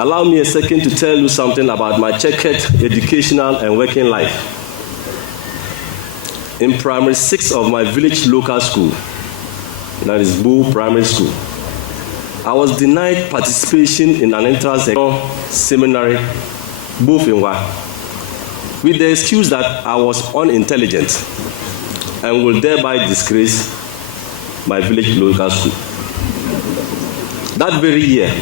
allow me a second to tell you something about my checkered educational and working life. In primary 6 of my village local school, that is Bull Primary School, I was denied participation in an entrance seminary, both in Wa, with the excuse that I was unintelligent and will thereby disgrace my village local school. That very year,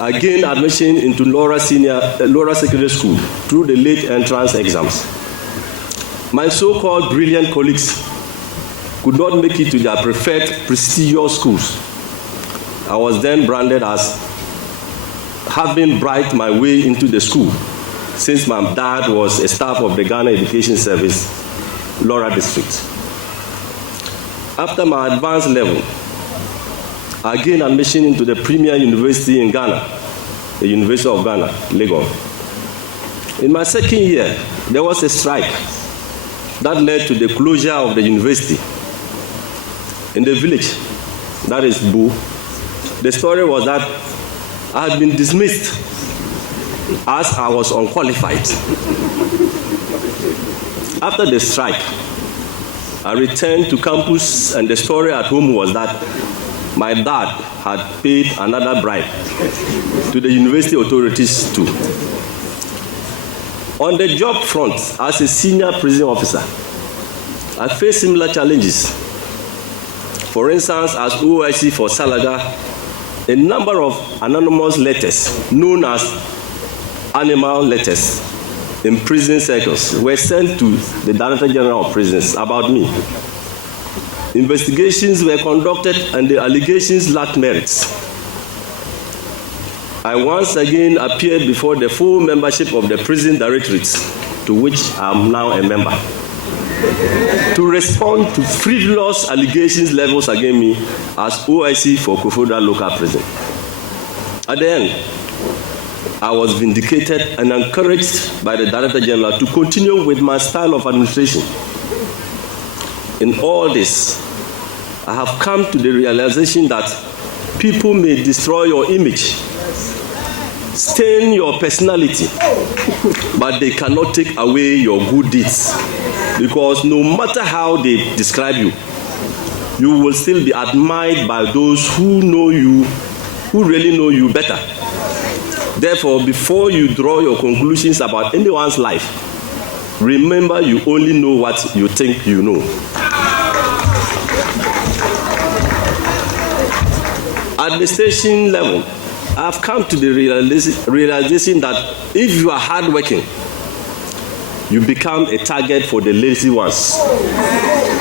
I gained admission into Laura Secondary School through the late entrance exams. My so-called brilliant colleagues could not make it to their preferred prestigious schools. I was then branded as having bribed my way into the school, since my dad was a staff of the Ghana Education Service, Laura District. After my advanced level, I gained admission into the premier university in Ghana, the University of Ghana, Legon. In my second year, there was a strike that led to the closure of the university. In the village, that is Bu, the story was that I had been dismissed as I was unqualified. After the strike, I returned to campus, and the story at home was that my dad had paid another bribe to the university authorities too. On the job front, as a senior prison officer, I faced similar challenges. For instance, as OIC for Salaga, a number of anonymous letters, known as animal letters, in prison circles were sent to the Director General of Prisons about me. Investigations were conducted and the allegations lacked merits. I once again appeared before the full membership of the prison directorates, to which I am now a member, to respond to frivolous allegations leveled against me as OIC for Koforidua local prison. At the end, I was vindicated and encouraged by the Director General to continue with my style of administration. In all this, I have come to the realization that people may destroy your image, stain your personality, but they cannot take away your good deeds. Because no matter how they describe you, you will still be admired by those who know you, who really know you better. Therefore, before you draw your conclusions about anyone's life, remember you only know what you think you know. At the station level, I've come to the realization that if you are hardworking, you become a target for the lazy ones.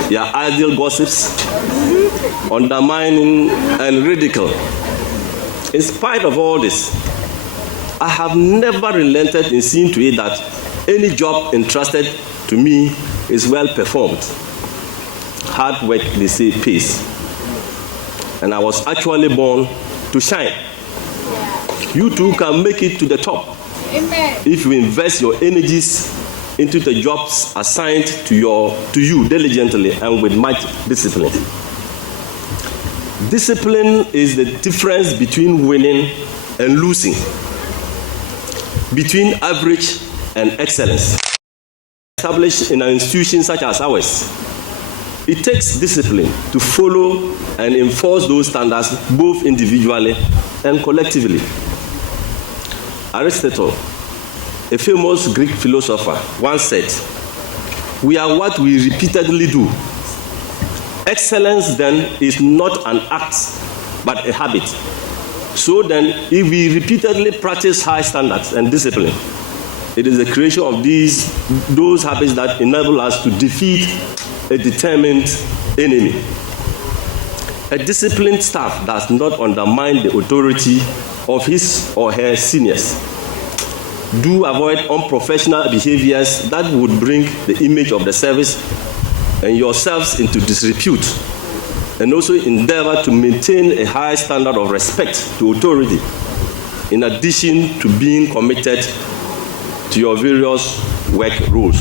Your idle gossips, undermining and ridicule. In spite of all this, I have never relented in seeing to it that any job entrusted to me is well performed. Hard work, they say, pays. And I was actually born to shine. You too can make it to the top. Amen. If you invest your energies into the jobs assigned to you diligently and with much discipline. Discipline is the difference between winning and losing, between average and excellence. Established in an institution such as ours, it takes discipline to follow and enforce those standards both individually and collectively. Aristotle, a famous Greek philosopher, once said, "We are what we repeatedly do." Excellence then is not an act, but a habit. So then, if we repeatedly practice high standards and discipline, it is the creation of those habits that enable us to defeat a determined enemy. A disciplined staff does not undermine the authority of his or her seniors. Do avoid unprofessional behaviors that would bring the image of the service and yourselves into disrepute, and also endeavor to maintain a high standard of respect to authority, in addition to being committed to your various work roles.